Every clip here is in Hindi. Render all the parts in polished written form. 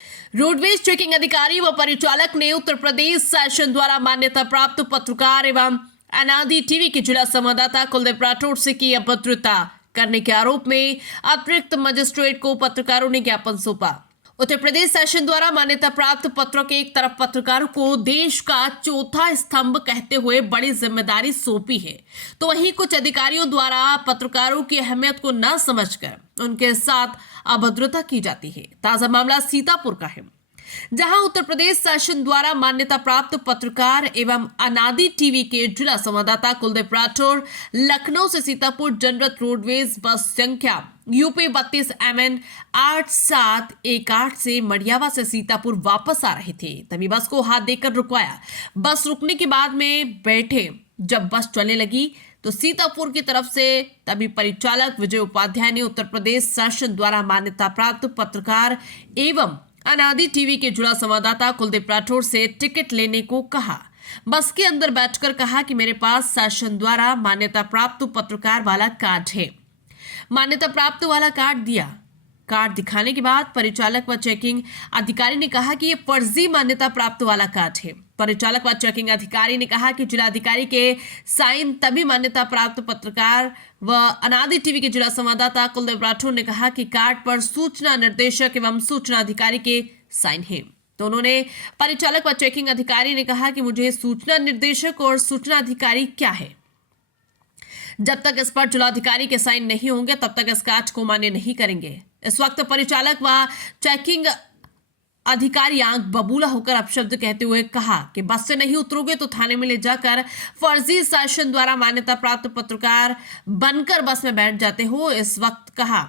रोडवेज चेकिंग अधिकारी व परिचालक ने उत्तर प्रदेश शासन द्वारा मान्यता प्राप्त पत्रकार एवं अनादि टीवी के जिला संवाददाता कुलदीप राठौड़ से की अभद्रता करने के आरोप में अतिरिक्त मजिस्ट्रेट को पत्रकारों ने ज्ञापन सौंपा। उत्तर प्रदेश शासन द्वारा मान्यता प्राप्त पत्रों के एक तरफ पत्रकारों को देश का चौथा स्तंभ कहते हुए बड़ी जिम्मेदारी सौंपी है, तो वहीं कुछ अधिकारियों द्वारा पत्रकारों की अहमियत को न समझकर उनके साथ अभद्रता की जाती है। ताजा मामला सीतापुर का है, जहां उत्तर प्रदेश शासन द्वारा मान्यता प्राप्त पत्रकार एवं अनादि टीवी के जिला संवाददाता कुलदीप राठौड़ लखनऊ से सीतापुर जनरत रोडवेज बस संख्या यूपी 32 MN 8718 से मडियावा से सीतापुर वापस आ रहे थे। तभी बस को हाथ देकर रुकवाया। बस रुकने के बाद में बैठे। जब बस चलने लगी तो सीतापुर की तरफ से तभी परिचालक विजय उपाध्याय ने उत्तर प्रदेश शासन द्वारा मान्यता प्राप्त पत्रकार एवं अनादि टीवी के जुड़ा संवाददाता कुलदीप राठौड़ से टिकट लेने को कहा। बस के अंदर बैठकर कहा कि मेरे पास शासन द्वारा मान्यता प्राप्त पत्रकार वाला कार्ड है। मान्यता प्राप्त वाला कार्ड दिया। कार्ड दिखाने के बाद परिचालक व चेकिंग अधिकारी ने कहा कि यह फर्जी मान्यता प्राप्त वाला कार्ड है। परिचालक व चेकिंग अधिकारी ने कहा कि जिलाधिकारी के साइन तभी मान्यता प्राप्त पत्रकार व अनादि टीवी के जिला संवाददाता कुलदीप राठौड़ ने कहा कि कार्ड पर सूचना निर्देशक एवं सूचना अधिकारी के साइन है। तो उन्होंने परिचालक व चेकिंग अधिकारी ने कहा कि मुझे सूचना निर्देशक और सूचना अधिकारी क्या है, जब तक इस पर जिलाधिकारी के साइन नहीं होंगे तब तक इस कार्ड को मान्य नहीं करेंगे। इस वक्त परिचालक व चेकिंग अधिकारी आंख बबूला होकर अपशब्द कहते हुए कहा कि बस से नहीं उतरोगे तो थाने में ले जाकर फर्जी शासन द्वारा मान्यता प्राप्त पत्रकार बनकर बस में बैठ जाते हो। इस वक्त कहा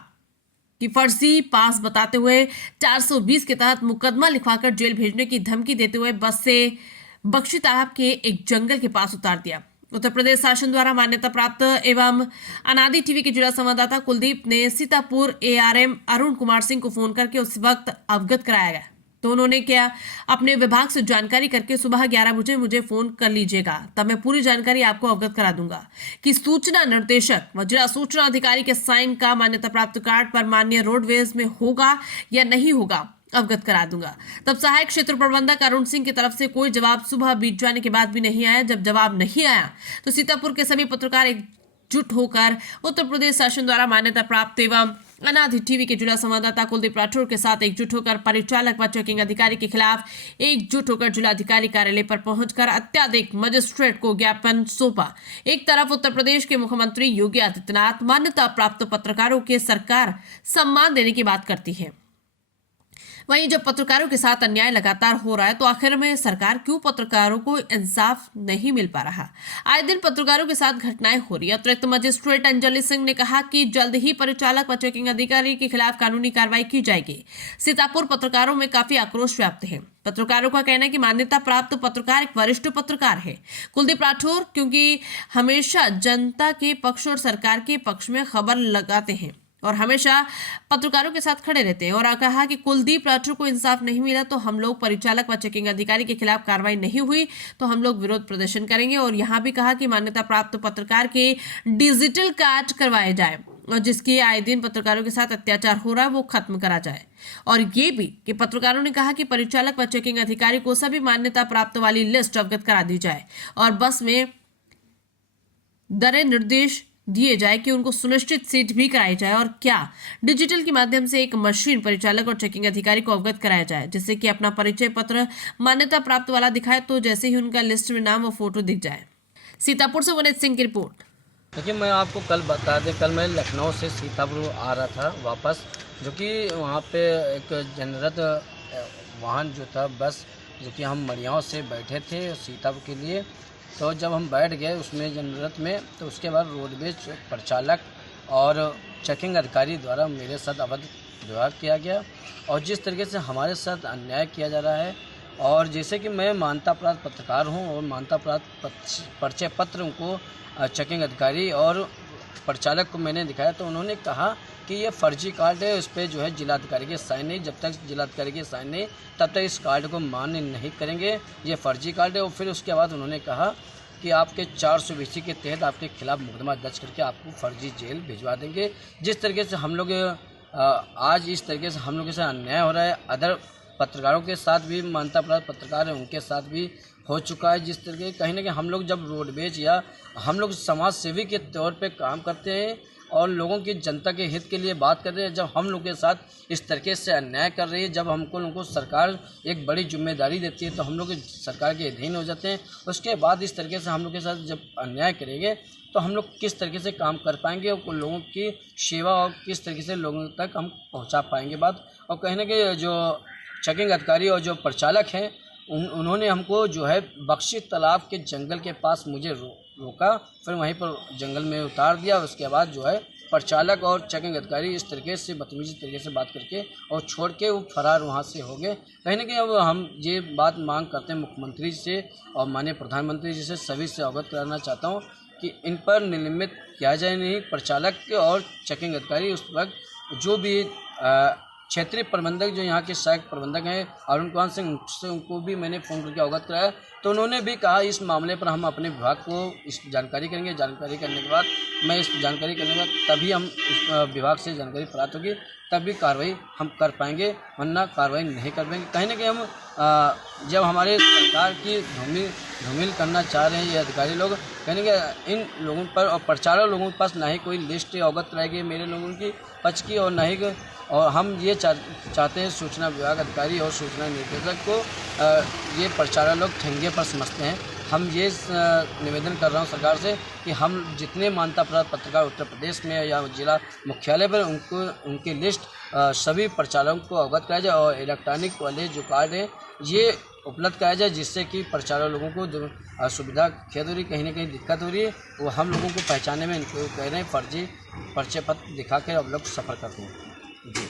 कि फर्जी पास बताते हुए 420 के तहत मुकदमा लिखवाकर जेल भेजने की धमकी देते हुए बस से बख्शी तालाब के एक जंगल के पास उतार दिया। उत्तर प्रदेश शासन द्वारा मान्यता प्राप्त एवं अनादि टीवी के जिला संवाददाता कुलदीप ने सीतापुर ARM अरुण कुमार सिंह को फोन करके उस वक्त अवगत कराया गया। तो उन्होंने क्या अपने विभाग से जानकारी करके सुबह 11 बजे मुझे फोन कर लीजिएगा, तब मैं पूरी जानकारी आपको अवगत करा दूंगा कि सूचना निर्देशक व जिला सूचना अधिकारी के साइन का मान्यता प्राप्त कार्ड पर मान्य रोडवेज में होगा या नहीं होगा, अवगत करा दूंगा। तब सहायक क्षेत्र प्रबंधक अरुण सिंह की तरफ से कोई जवाब सुबह बीत जाने के बाद भी नहीं आया। जब जवाब नहीं आया तो सीतापुर के सभी पत्रकार एकजुट होकर उत्तर प्रदेश शासन द्वारा मान्यता प्राप्त एवं अनादि टीवी के जिला संवाददाता कुलदीप राठौड़ के साथ एकजुट होकर परिचालक व चेकिंग अधिकारी के खिलाफ एकजुट होकर जिलाधिकारी कार्यालय पर पहुंचकर अत्याधिक मजिस्ट्रेट को ज्ञापन सौंपा। एक तरफ उत्तर प्रदेश के मुख्यमंत्री योगी आदित्यनाथ मान्यता प्राप्त पत्रकारों के सरकार सम्मान देने की बात करती है, वहीं जब पत्रकारों के साथ अन्याय लगातार हो रहा है तो आखिर में सरकार क्यों पत्रकारों को इंसाफ नहीं मिल पा रहा। आए दिन पत्रकारों के साथ घटनाएं हो रही है। अतिरिक्त मजिस्ट्रेट अंजलि सिंह ने कहा कि जल्द ही परिचालक व चेकिंग अधिकारी के खिलाफ कानूनी कार्रवाई की जाएगी। सीतापुर पत्रकारों में काफी आक्रोश व्याप्त है। पत्रकारों का कहना है कि मान्यता प्राप्त पत्रकार एक वरिष्ठ पत्रकार है कुलदीप राठौड़, क्योंकि हमेशा जनता के पक्ष और सरकार के पक्ष में खबर लगाते हैं और हमेशा पत्रकारों के साथ खड़े रहते हैं। और कहा कि कुलदीप राठौड़ को इंसाफ नहीं मिला तो हम लोग परिचालक व चेकिंग अधिकारी के खिलाफ कार्रवाई नहीं हुई तो हम लोग विरोध प्रदर्शन करेंगे। और यहाँ भी कहा कि मान्यता प्राप्त पत्रकार के डिजिटल कार्ड करवाए जाए और जिसके आए दिन पत्रकारों के साथ अत्याचार हो रहा है वो खत्म करा जाए। और ये भी कि पत्रकारों ने कहा कि परिचालक व चेकिंग अधिकारी को सभी मान्यता प्राप्त वाली लिस्ट अवगत करा दी जाए और बस में दरें निर्देश दिए जाए कि उनको सुनिश्चित सीट भी कराई जाए और क्या डिजिटल के माध्यम से एक मशीन परिचालक और चेकिंग अधिकारी को अवगत कराया जाए, जिससे कि अपना परिचय पत्र मान्यता प्राप्त वाला दिखाए तो जैसे ही उनका लिस्ट में नाम और फोटो दिख जाए। सीतापुर से वनित सिंह की रिपोर्ट। देखिए, मैं आपको कल बता दें, कल मैं लखनऊ से सीतापुर आ रहा था वापस, जो कि वहाँ पे एक जनरत वाहन जो था बस, जो कि हम मडियाओं से बैठे थे सीतापुर के लिए। तो जब हम बैठ गए उसमें जनरत में, तो उसके बाद रोडवेज परिचालक और चेकिंग अधिकारी द्वारा मेरे साथ अभद्र व्यवहार किया गया और जिस तरीके से हमारे साथ अन्याय किया जा रहा है। और जैसे कि मैं मान्यता प्राप्त पत्रकार हूं और मान्यता प्राप्त परिचय पत्र को चेकिंग अधिकारी और परिचालक को मैंने दिखाया, तो उन्होंने कहा कि ये फर्जी कार्ड है, उस पर जो है जिलाधिकारी के साइन नहीं, जब तक जिलाधिकारी के साइन नहीं तब तक इस कार्ड को मान्य नहीं करेंगे, ये फर्जी कार्ड है। और फिर उसके बाद उन्होंने कहा कि आपके 420 के तहत आपके खिलाफ मुकदमा दर्ज करके आपको फर्जी जेल भिजवा देंगे। जिस तरीके से हम लोग आज इस तरीके से हम लोग के साथ अन्याय हो रहा है, अदर पत्रकारों के साथ भी, मान्यता प्राप्त पत्रकार हैं उनके साथ भी हो चुका है। जिस तरीके कहीं ना कहीं हम लोग जब रोडवेज या हम लोग समाज सेवी के तौर पे काम करते हैं और लोगों की, जनता के हित के लिए बात कर रहे हैं, जब हम लोग के साथ इस तरीके से अन्याय कर रही है, जब उनको सरकार एक बड़ी जिम्मेदारी देती है तो हम लोग सरकार के अधीन हो जाते हैं। उसके बाद इस तरीके से हम लोग के साथ जब अन्याय करेंगे तो हम लोग किस तरीके से काम कर पाएंगे और लोगों की सेवा और किस तरीके से लोगों तक हम पहुंचा पाएंगे बात। और कहीं ना कहीं जो चेकिंग अधिकारी और जो प्रचालक हैं उन्होंने हमको जो है बख्शी तालाब के जंगल के पास मुझे रोका, फिर वहीं पर जंगल में उतार दिया। उसके बाद जो है प्रचालक और चेकिंग अधिकारी इस तरीके से बदतमीजी तरीके से बात करके और छोड़ के वो फरार वहाँ से हो गए। कहीं ना कहीं अब हम ये बात मांग करते हैं मुख्यमंत्री से और माननीय प्रधानमंत्री जी से, सभी से अवगत कराना चाहता हूँ कि इन पर निलंबित किया जाए नहीं प्रचालक और चेकिंग अधिकारी। उस वक्त जो भी क्षेत्रीय प्रबंधक जो यहाँ के सहायक प्रबंधक हैं अरुण कुमार सिंह, उनको भी मैंने फ़ोन करके अवगत कराया तो उन्होंने भी कहा इस मामले पर हम अपने विभाग को इस जानकारी करेंगे। जानकारी करने के बाद तभी हम इस विभाग से जानकारी प्राप्त होगी, तभी कार्रवाई हम कर पाएंगे, वरना कार्रवाई नहीं कर पाएंगे। कहीं ना कहीं हम जब हमारे सरकार की धूमिल करना चाह रहे हैं ये अधिकारी लोग, कहीं ना कहीं इन लोगों पर और प्रचारक लोगों के पास ना ही कोई लिस्ट अवगत रहेगी मेरे लोगों की पक्ष की और ना ही, और हम ये चाहते हैं सूचना विभाग अधिकारी और सूचना निदेशक को ये प्रचारक लोग ठेंगे पर समझते हैं। हम ये निवेदन कर रहा हूँ सरकार से कि हम जितने मान्यता प्राप्त पत्रकार उत्तर प्रदेश में या जिला मुख्यालय पर उनकी लिस्ट सभी प्रचारकों को अवगत कराया जाए और इलेक्ट्रॉनिक वाले जो कार्ड हैं ये उपलब्ध कराया जाए, जिससे कि प्रचारक लोगों को जो सुविधा खेद हो रही, कहीं ना कहीं दिक्कत हो रही है, वो हम लोगों को पहचानने में इनको कह रहे हैं फर्जी पर्चे पत्र दिखा के अब लोग सफ़र करते हैं। जी।